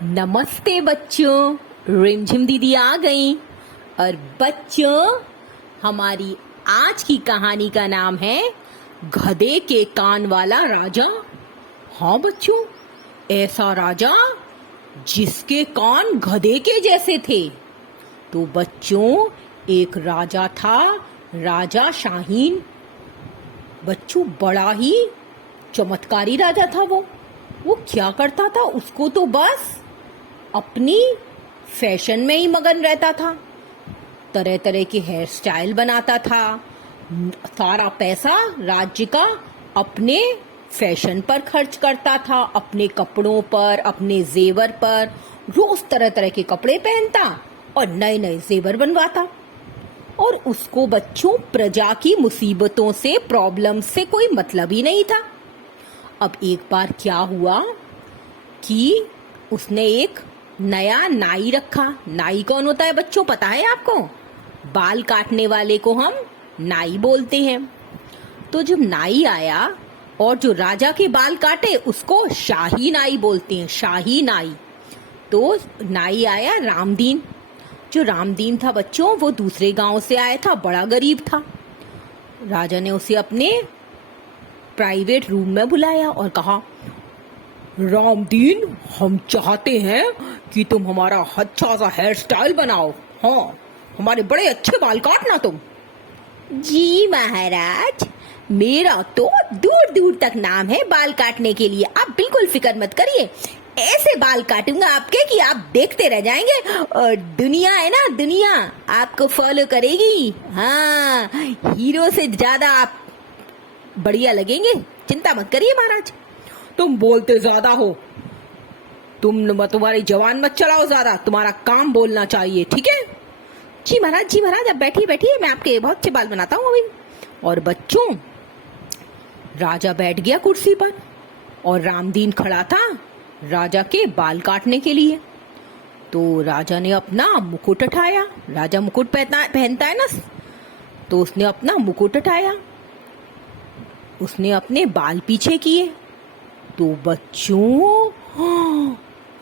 नमस्ते बच्चों, रिमझिम दीदी आ गई। और बच्चों, हमारी आज की कहानी का नाम है गधे के कान वाला राजा। हाँ बच्चों, ऐसा राजा जिसके कान गधे के जैसे थे। तो बच्चों, एक राजा था, राजा शाहीन। बच्चों, बड़ा ही चमत्कारी राजा था वो क्या करता था, उसको तो बस अपनी फैशन में ही मगन रहता था। तरह तरह के हेयर स्टाइल बनाता था। सारा पैसा राज्य का अपने फैशन पर खर्च करता था, अपने कपड़ों पर, अपने जेवर पर। रोज तरह तरह के कपड़े पहनता और नए नए जेवर बनवाता। और उसको बच्चों प्रजा की मुसीबतों से, प्रॉब्लम से कोई मतलब ही नहीं था। अब एक बार क्या हुआ कि उसने एक नया नाई रखा। नाई कौन होता है बच्चों, पता है आपको? बाल काटने वाले को हम नाई बोलते हैं। तो जब नाई आया और जो राजा के बाल काटे उसको शाही नाई बोलते हैं, शाही नाई। तो नाई आया रामदीन। जो रामदीन था बच्चों, वो दूसरे गांव से आया था, बड़ा गरीब था। राजा ने उसे अपने प्राइवेट रूम में बुलाया और कहा, रामदीन, हम चाहते हैं कि तुम हमारा अच्छा सा हेयर स्टाइल बनाओ। हाँ, हमारे बड़े अच्छे बाल काटना तुम। जी महाराज, मेरा तो दूर दूर तक नाम है बाल काटने के लिए, आप बिल्कुल फिक्र मत करिए। ऐसे बाल काटूंगा आपके कि आप देखते रह जाएंगे। और दुनिया है ना, दुनिया आपको फॉलो करेगी। हाँ, हीरो से ज्यादा आप बढ़िया लगेंगे, चिंता मत करिए महाराज। तुम बोलते ज्यादा हो, तुम्हारी जवान मत चलाओ ज्यादा, तुम्हारा काम बोलना चाहिए, ठीक है? जी महाराज, जी महाराज, अब बैठिए बैठिए, मैं आपके बहुत अच्छे बाल बनाता हूँ अभी। और बच्चों, राजा बैठ गया कुर्सी पर और रामदीन खड़ा था राजा के बाल काटने के लिए। तो राजा ने अपना मुकुट उठाया। राजा मुकुट पहनता है ना, तो उसने अपना मुकुट उठाया, उसने अपने बाल पीछे किए। तो बच्चों,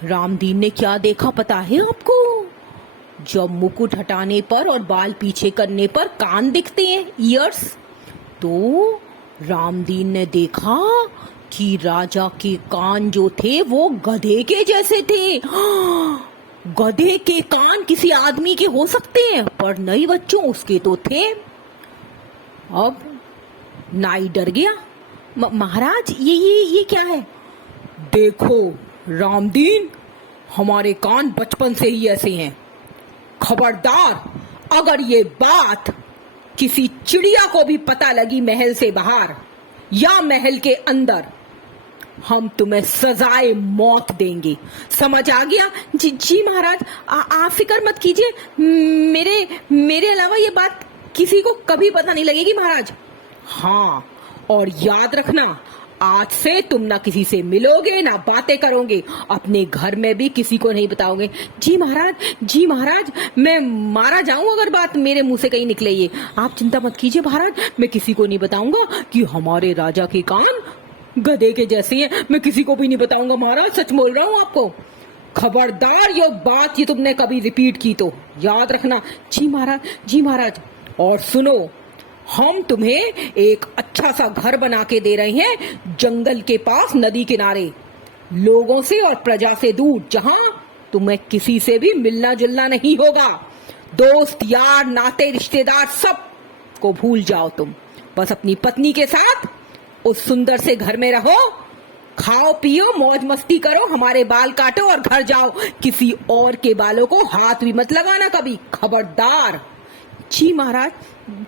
रामदीन ने क्या देखा पता है आपको? जब मुकुट हटाने पर और बाल पीछे करने पर कान दिखते हैं, ईयर्स, तो रामदीन ने देखा कि राजा के कान जो थे वो गधे के जैसे थे। गधे के कान किसी आदमी के हो सकते हैं, पर नहीं बच्चों, उसके तो थे। अब नाई डर गया। महाराज, ये क्या है? देखो रामदीन, हमारे कान बचपन से ही ऐसे हैं। खबरदार, अगर ये बात किसी चिड़िया को भी पता लगी महल से बाहर या महल के अंदर, हम तुम्हें सजाए मौत देंगे। समझ आ गया? जी महाराज, आप फिक्र मत कीजिए, मेरे अलावा ये बात किसी को कभी पता नहीं लगेगी महाराज। हाँ, और याद रखना, आज से तुम ना किसी से मिलोगे ना बातें करोगे, अपने घर में भी किसी को नहीं बताओगे। जी महाराज, जी महाराज, मैं मारा जाऊं अगर बात मेरे मुंह से कहीं निकले। ये आप चिंता मत कीजिए महाराज, मैं किसी को नहीं बताऊंगा कि हमारे राजा के कान गधे के जैसे हैं। मैं किसी को भी नहीं बताऊंगा महाराज, सच बोल रहा हूँ आपको। खबरदार ये तुमने कभी रिपीट की तो याद रखना। जी महाराज, जी महाराज। और सुनो, हम तुम्हें एक अच्छा सा घर बना के दे रहे हैं, जंगल के पास, नदी किनारे, लोगों से और प्रजा से दूर, जहां तुम्हें किसी से भी मिलना जुलना नहीं होगा। दोस्त यार नाते रिश्तेदार सब को भूल जाओ, तुम बस अपनी पत्नी के साथ उस सुंदर से घर में रहो, खाओ पियो, मौज मस्ती करो, हमारे बाल काटो और घर जाओ। किसी और के बालों को हाथ भी मत लगाना कभी, खबरदार। जी महाराज,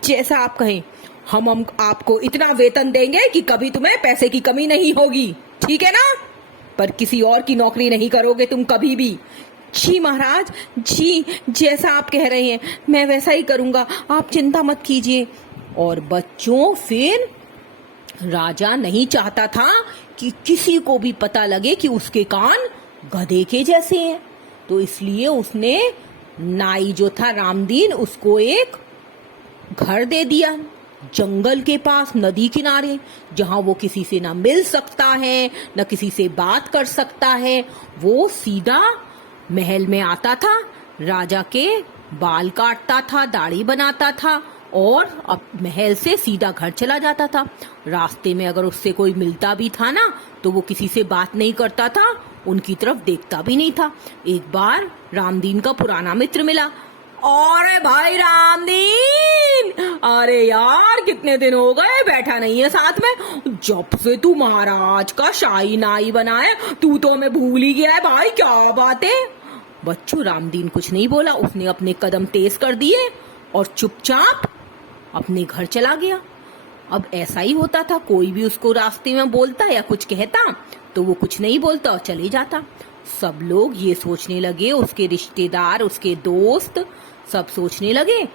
जैसा आप कहें। हम आपको इतना वेतन देंगे कि कभी तुम्हें पैसे की कमी नहीं होगी, ठीक है ना? पर किसी और की नौकरी नहीं करोगे तुम कभी भी। जी महाराज, जी जैसा आप कह रहे हैं मैं वैसा ही करूंगा, आप चिंता मत कीजिए। और बच्चों, फिर राजा नहीं चाहता था कि किसी को भी पता लगे कि उसके कान गधे के जैसे हैं। तो इसलिए उसने नाई जो था रामदीन, उसको एक घर दे दिया। जंगल के पास नदी किनारे, जहां वो किसी से ना मिल सकता है न किसी से बात कर सकता है, वो सीधा महल में आता था, राजा के बाल काटता था, दाढ़ी बनाता था और अब महल से सीधा घर चला जाता था। रास्ते में अगर उससे कोई मिलता भी था ना, तो वो किसी से बात नहीं करता था, उनकी तरफ देखता भी नहीं था। एक बार रामदीन का पुराना मित्र मिला। अरे भाई रामदीन, अरे यार कितने दिन हो गए बैठा नहीं है साथ में। जब से तू महाराज का शाही नाई बना है, तू तो हमें भूल ही गया है भाई, क्या बात है। बच्चों, रामदीन कुछ नहीं बोला, उसने अपने कदम तेज कर दिए और चुपचाप अपने घर चला गया। अब ऐसा ही होता था, कोई भी उसको रास्ते में बोलता या कुछ कहता तो वो कुछ नहीं बोलता और चले जाता। सब लोग ये सोचने लगे, उसके रिश्तेदार, उसके दोस्त सब सोचने लगे,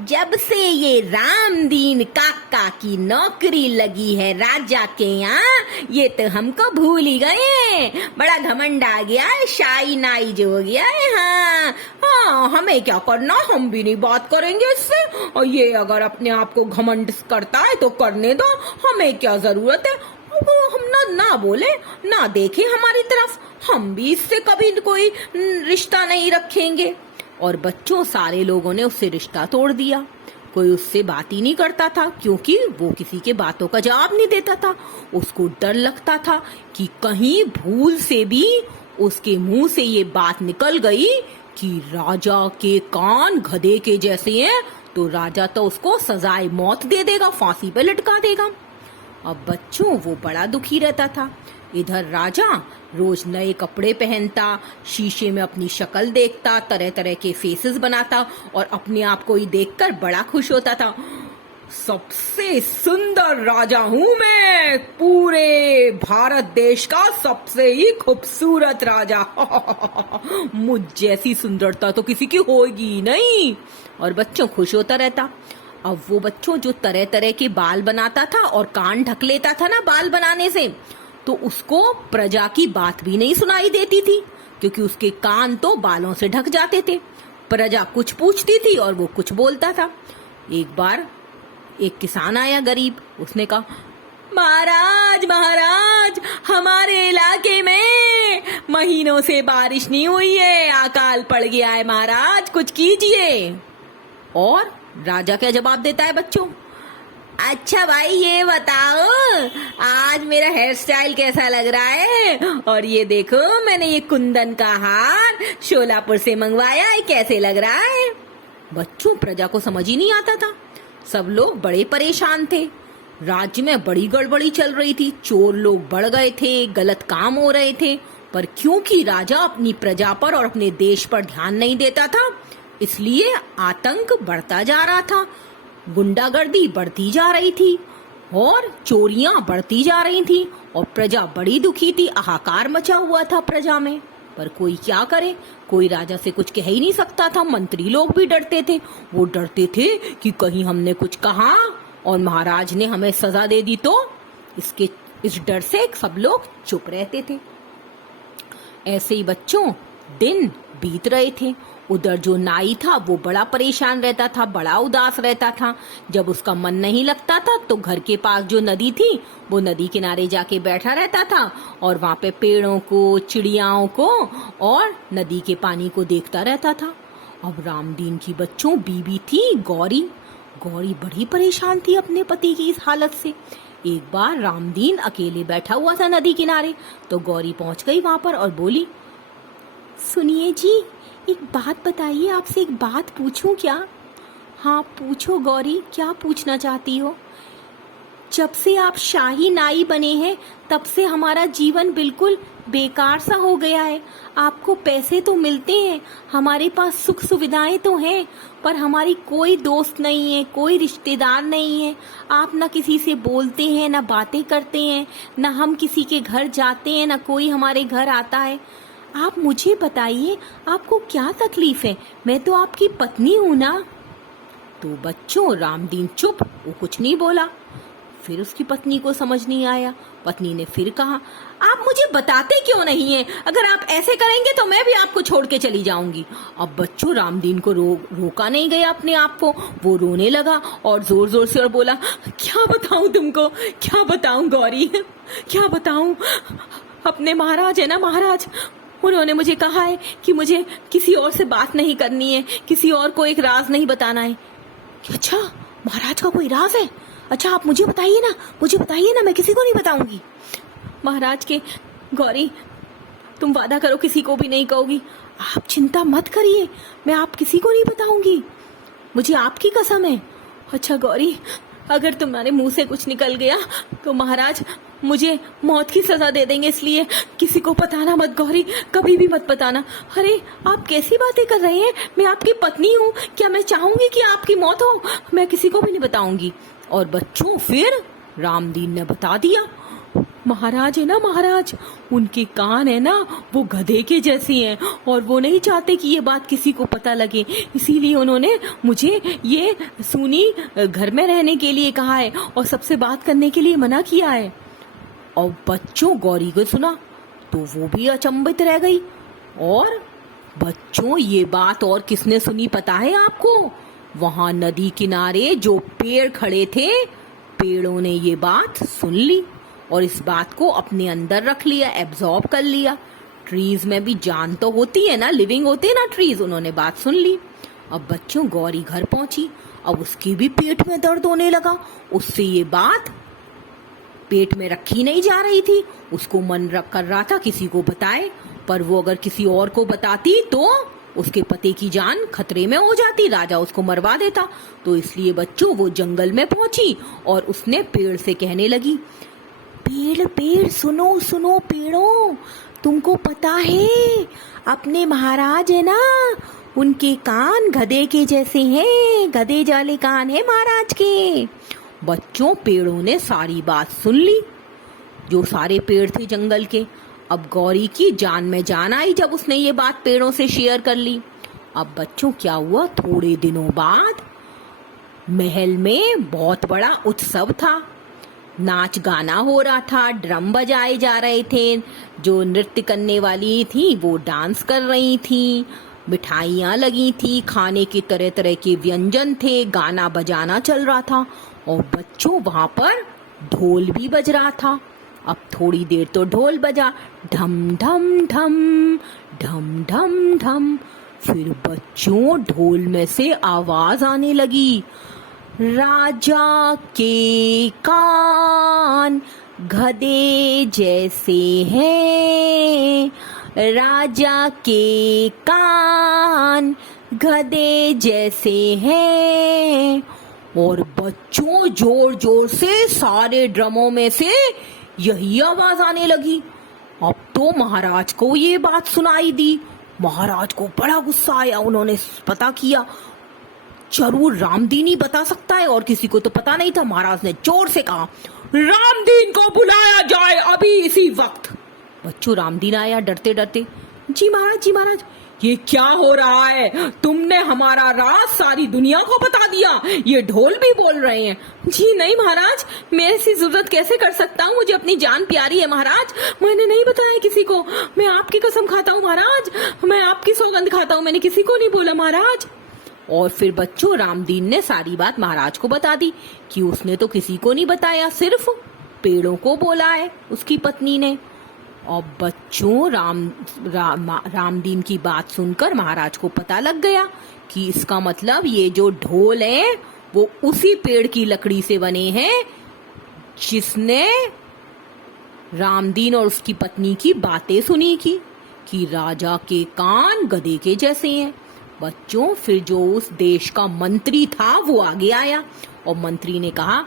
जब से ये रामदीन काका की नौकरी लगी है राजा के यहाँ, ये तो हमको भूल ही गए। बड़ा घमंड आ गया है, शाही नाई जो हो गया है। हाँ, हमें क्या करना, हम भी नहीं बात करेंगे इससे। और ये अगर अपने आप को घमंड करता है तो करने दो, हमें क्या जरूरत है। वो हम ना बोले ना देखे हमारी तरफ, हम भी इससे कभी कोई रिश्ता नहीं रखेंगे। और बच्चों, सारे लोगों ने उससे रिश्ता तोड़ दिया। कोई उससे बात ही नहीं करता था, क्योंकि वो किसी के बातों का जवाब नहीं देता था। उसको डर लगता था कि कहीं भूल से भी उसके मुंह से ये बात निकल गई कि राजा के कान गधे के जैसे हैं, तो राजा तो उसको सजाए मौत दे देगा, फांसी पे लटका देगा। अब बच्चों, वो बड़ा दुखी रहता था। इधर राजा रोज नए कपड़े पहनता, शीशे में अपनी शक्ल देखता, तरह तरह के फेसेस बनाता और अपने आप को ही देखकर बड़ा खुश होता था। सबसे सुंदर राजा हूँ मैं, पूरे भारत देश का सबसे ही खूबसूरत राजा। मुझ जैसी सुंदरता तो किसी की होगी नहीं। और बच्चों, खुश होता रहता। अब वो बच्चों जो तरह तरह के बाल बनाता था और कान ढक लेता था ना बाल बनाने से, तो उसको प्रजा की बात भी नहीं सुनाई देती थी, क्योंकि उसके कान तो बालों से ढक जाते थे। प्रजा कुछ पूछती थी और वो कुछ बोलता था। एक बार एक किसान आया, गरीब, उसने कहा, महाराज महाराज, हमारे इलाके में महीनों से बारिश नहीं हुई है, अकाल पड़ गया है महाराज, कुछ कीजिए। और राजा क्या जवाब देता है बच्चों? अच्छा भाई, ये बताओ आज मेरा हेयर स्टाइल कैसा लग रहा है, और ये देखो मैंने ये कुंदन का हार शोलापुर से मंगवाया है, कैसे लग रहा है। बच्चों, प्रजा को समझ ही नहीं आता था। सब लोग बड़े परेशान थे। राज्य में बड़ी गड़बड़ी चल रही थी, चोर लोग बढ़ गए थे, गलत काम हो रहे थे। पर क्योंकि राजा अपनी प्रजा पर और अपने देश पर ध्यान नहीं देता था, इसलिए आतंक बढ़ता जा रहा था, गुंडागर्दी बढ़ती जा रही थी और चोरियां बढ़ती जा रही थी और प्रजा बड़ी दुखी थी। हाहाकार मचा हुआ था प्रजा में। पर कोई क्या करे, कोई राजा से कुछ कह ही नहीं सकता था। मंत्री लोग भी डरते थे, वो डरते थे कि कहीं हमने कुछ कहा और महाराज ने हमें सजा दे दी तो। इस डर से सब लोग चुप रहते थे। ऐसे ही बच्चों दिन बीत रहे थे। उधर जो नाई था वो बड़ा परेशान रहता था, बड़ा उदास रहता था। जब उसका मन नहीं लगता था तो घर के पास जो नदी थी वो नदी किनारे जाके बैठा रहता था और वहाँ पे पेड़ों को, चिड़ियाओं को और नदी के पानी को देखता रहता था। अब रामदीन की बच्चों बीवी थी गौरी। गौरी बड़ी परेशान थी अपने पति की इस हालत से। एक बार रामदीन अकेले बैठा हुआ था नदी किनारे, तो गौरी पहुंच गई वहां पर और बोली, सुनिए जी, एक बात बताइए, आपसे एक बात पूछूं क्या? हाँ पूछो गौरी, क्या पूछना चाहती हो? जब से आप शाही नाई बने हैं तब से हमारा जीवन बिल्कुल बेकार सा हो गया है। आपको पैसे तो मिलते हैं, हमारे पास सुख सुविधाएं तो हैं, पर हमारी कोई दोस्त नहीं है, कोई रिश्तेदार नहीं है। आप ना किसी से बोलते हैं, ना बातें करते हैं, ना हम किसी के घर जाते हैं, ना कोई हमारे घर आता है। आप मुझे बताइए, आपको क्या तकलीफ है? मैं तो आपकी पत्नी हूँ ना। तो बच्चों रामदीन चुप, वो कुछ नहीं बोला। फिर उसकी पत्नी को समझ नहीं आया। पत्नी ने फिर कहा, आप मुझे बताते क्यों नहीं हैं? अगर आप ऐसे करेंगे तो मैं भी आपको छोड़ के चली जाऊंगी। अब बच्चों रामदीन को रोका नहीं गया अपने आप को। वो रोने लगा और जोर जोर से और बोला, क्या बताऊं तुमको, क्या बताऊं गौरी, क्या बताऊं। अपने महाराज है ना, महाराज, उन्होंने मुझे कहा है कि मुझे किसी और से बात नहीं करनी है, किसी और को एक राज नहीं बताना है। अच्छा, महाराज का कोई राज है? अच्छा, आप मुझे बताइए ना, मुझे बताइए ना, मैं किसी को नहीं बताऊंगी। महाराज के, गौरी तुम वादा करो किसी को भी नहीं कहोगी। आप चिंता मत करिए, मैं आप किसी को नहीं बताऊंगी, मुझे आपकी कसम है। अच्छा गौरी, अगर तुम्हारे मुंह से कुछ निकल गया तो महाराज मुझे मौत की सजा दे देंगे, इसलिए किसी को बताना मत गौरी, कभी भी मत बताना। अरे आप कैसी बातें कर रहे हैं, मैं आपकी पत्नी हूँ, क्या मैं चाहूंगी कि आपकी मौत हो? मैं किसी को भी नहीं बताऊंगी। और बच्चों फिर रामदीन ने बता दिया। महाराज है ना, महाराज, उनके कान है ना वो गधे के जैसे हैं और वो नहीं चाहते कि ये बात किसी को पता लगे, इसीलिए उन्होंने मुझे ये सुनी घर में रहने के लिए कहा है और सबसे बात करने के लिए मना किया है। और बच्चों गौरी को सुना तो वो भी अचंभित रह गई। और बच्चों ये बात और किसने सुनी पता है आपको? वहां नदी किनारे जो पेड़ खड़े थे, पेड़ों ने ये बात सुन ली और इस बात को अपने अंदर रख लिया, एब्जॉर्ब कर लिया। ट्रीज में भी जान तो होती है ना, लिविंग होते हैं ना ट्रीज, उन्होंने बात सुन ली। अब बच्चों गौरी घर पहुंची, अब उसकी भी पेट में दर्द होने लगा। उससे ये बात पेट में रखी नहीं जा रही थी, उसको मन रख कर रहा था किसी को बताए, पर वो अगर किसी और को बताती तो उसके पति की जान खतरे में हो जाती, राजा उसको मरवा देता। तो इसलिए बच्चों वो जंगल में पहुंची और उसने पेड़ से कहने लगी, पेड़ पेड़ सुनो सुनो पेड़ों, तुमको पता है अपने महाराज है ना, उनके कान गधे के जैसे हैं, गधे जाले कान है महाराज के। बच्चों पेड़ों ने सारी बात सुन ली, जो सारे पेड़ थे जंगल के। अब गौरी की जान में जान आई जब उसने ये बात पेड़ों से शेयर कर ली। अब बच्चों क्या हुआ, थोड़े दिनों बाद महल में बहुत बड़ा उत्सव था, नाच गाना हो रहा था, ड्रम बजाए जा रहे थे, जो नृत्य करने वाली थी वो डांस कर रही थी, मिठाइयाँ लगी थी, खाने के तरह तरह के व्यंजन थे, गाना बजाना चल रहा था और बच्चों वहां पर ढोल भी बज रहा था। अब थोड़ी देर तो ढोल बजा, ढम ढम ढम ढम ढम ढम। फिर बच्चों ढोल में से आवाज आने लगी, राजा के कान गधे जैसे हैं, राजा के कान गधे जैसे हैं। और बच्चों जोर जोर से सारे ड्रमों में से यही आवाज आने लगी। अब तो महाराज को ये बात सुनाई दी, महाराज को बड़ा गुस्सा आया। उन्होंने पता किया, जरूर रामदीन ही बता सकता है और किसी को तो पता नहीं था। महाराज ने जोर से कहा, रामदीन को बुलाया जाए अभी इसी वक्त। बच्चों रामदीन आया डरते डरते, जी महाराज, जी महाराज, ये क्या हो रहा है? तुमने हमारा राज सारी दुनिया को बता दिया, ये ढोल भी बोल रहे हैं। जी नहीं महाराज, मैं ऐसी जरूरत कैसे कर सकता हूँ, मुझे अपनी जान प्यारी है महाराज, मैंने नहीं बताया किसी को, मैं आपकी कसम खाता हूँ महाराज, मैं आपकी सौगंध खाता हूँ, मैंने किसी को नहीं बोला महाराज। और फिर बच्चों रामदीन ने सारी बात महाराज को बता दी कि उसने तो किसी को नहीं बताया, सिर्फ पेड़ों को बोला है उसकी पत्नी ने। और बच्चों रामदीन की बात सुनकर महाराज को पता लग गया कि इसका मतलब ये जो ढोल है वो उसी पेड़ की लकड़ी से बने हैं जिसने रामदीन और उसकी पत्नी की बातें सुनी कि राजा के कान गधे के जैसे हैं। बच्चों फिर जो उस देश का मंत्री था वो आगे आया और मंत्री ने कहा,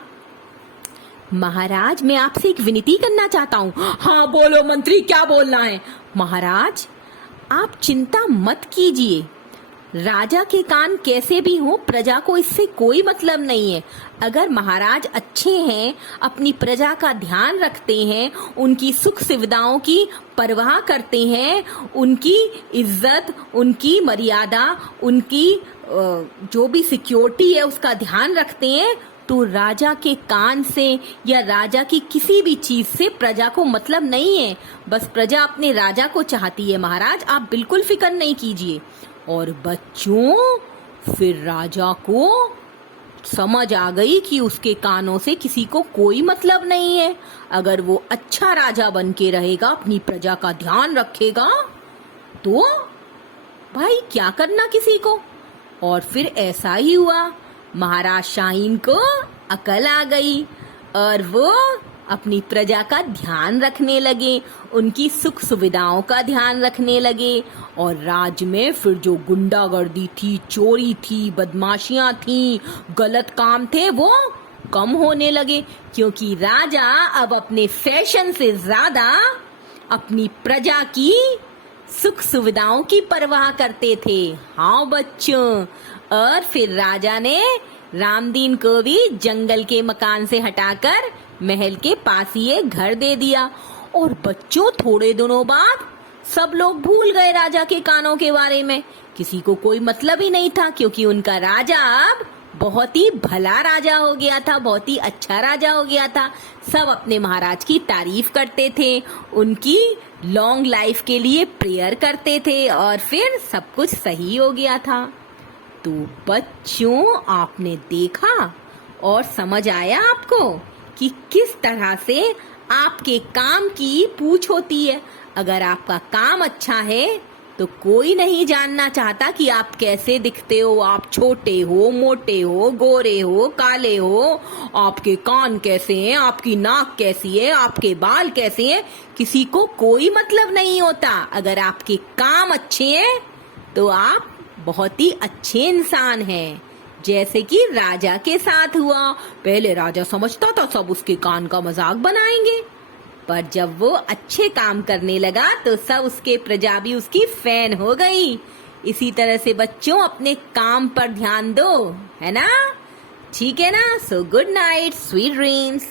महाराज मैं आपसे एक विनती करना चाहता हूँ। हाँ बोलो मंत्री, क्या बोलना है? महाराज आप चिंता मत कीजिए, राजा के कान कैसे भी हो प्रजा को इससे कोई मतलब नहीं है। अगर महाराज अच्छे हैं, अपनी प्रजा का ध्यान रखते हैं, उनकी सुख सुविधाओं की परवाह करते हैं, उनकी इज्जत, उनकी मर्यादा, उनकी जो भी सिक्योरिटी है उसका ध्यान रखते हैं, तो राजा के कान से या राजा की किसी भी चीज से प्रजा को मतलब नहीं है। बस प्रजा अपने राजा को चाहती है महाराज, आप बिल्कुल फिक्र नहीं कीजिए। और बच्चों, फिर राजा को समझ आ गई कि उसके कानों से किसी को कोई मतलब नहीं है। अगर वो अच्छा राजा बन के रहेगा, अपनी प्रजा का ध्यान रखेगा, तो भाई क्या करना किसी को। और फिर ऐसा ही हुआ, महाराज शाहीन को अकल आ गई और वो अपनी प्रजा का ध्यान रखने लगे, उनकी सुख सुविधाओं का ध्यान रखने लगे। और राज्य में फिर जो गुंडागर्दी थी, चोरी थी, बदमाशियां थी, गलत काम थे, वो कम होने लगे, क्योंकि राजा अब अपने फैशन से ज्यादा अपनी प्रजा की सुख सुविधाओं की परवाह करते थे। हाँ बच्चों, और फिर राजा ने रामदीन को भी जंगल के मकान से हटाकर महल के पास ही एक घर दे दिया। और बच्चों, थोड़े दिनों बाद सब लोग भूल गए राजा के कानों के बारे में। किसी को कोई मतलब ही नहीं था, क्योंकि उनका राजा अब बहुत ही भला राजा हो गया था, बहुत ही अच्छा राजा हो गया था। सब अपने महाराज की तारीफ करते थे, उनकी लॉन्ग लाइफ के लिए प्रेयर करते थे, और फिर सब कुछ सही हो गया था। तो बच्चों, आपने देखा और समझ आया आपको कि किस तरह से आपके काम की पूछ होती है। अगर आपका काम अच्छा है तो कोई नहीं जानना चाहता कि आप कैसे दिखते हो, आप छोटे हो, मोटे हो, गोरे हो, काले हो, आपके कान कैसे हैं, आपकी नाक कैसी है, आपके बाल कैसे हैं, किसी को कोई मतलब नहीं होता। अगर आपके काम अच्छे हैं तो आप बहुत ही अच्छे इंसान हैं। जैसे कि राजा के साथ हुआ, पहले राजा समझता था सब उसके कान का मजाक बनाएंगे, पर जब वो अच्छे काम करने लगा तो सब उसके प्रजा भी उसकी फैन हो गई। इसी तरह से बच्चों, अपने काम पर ध्यान दो, है ना? ठीक है ना? So good night, sweet dreams.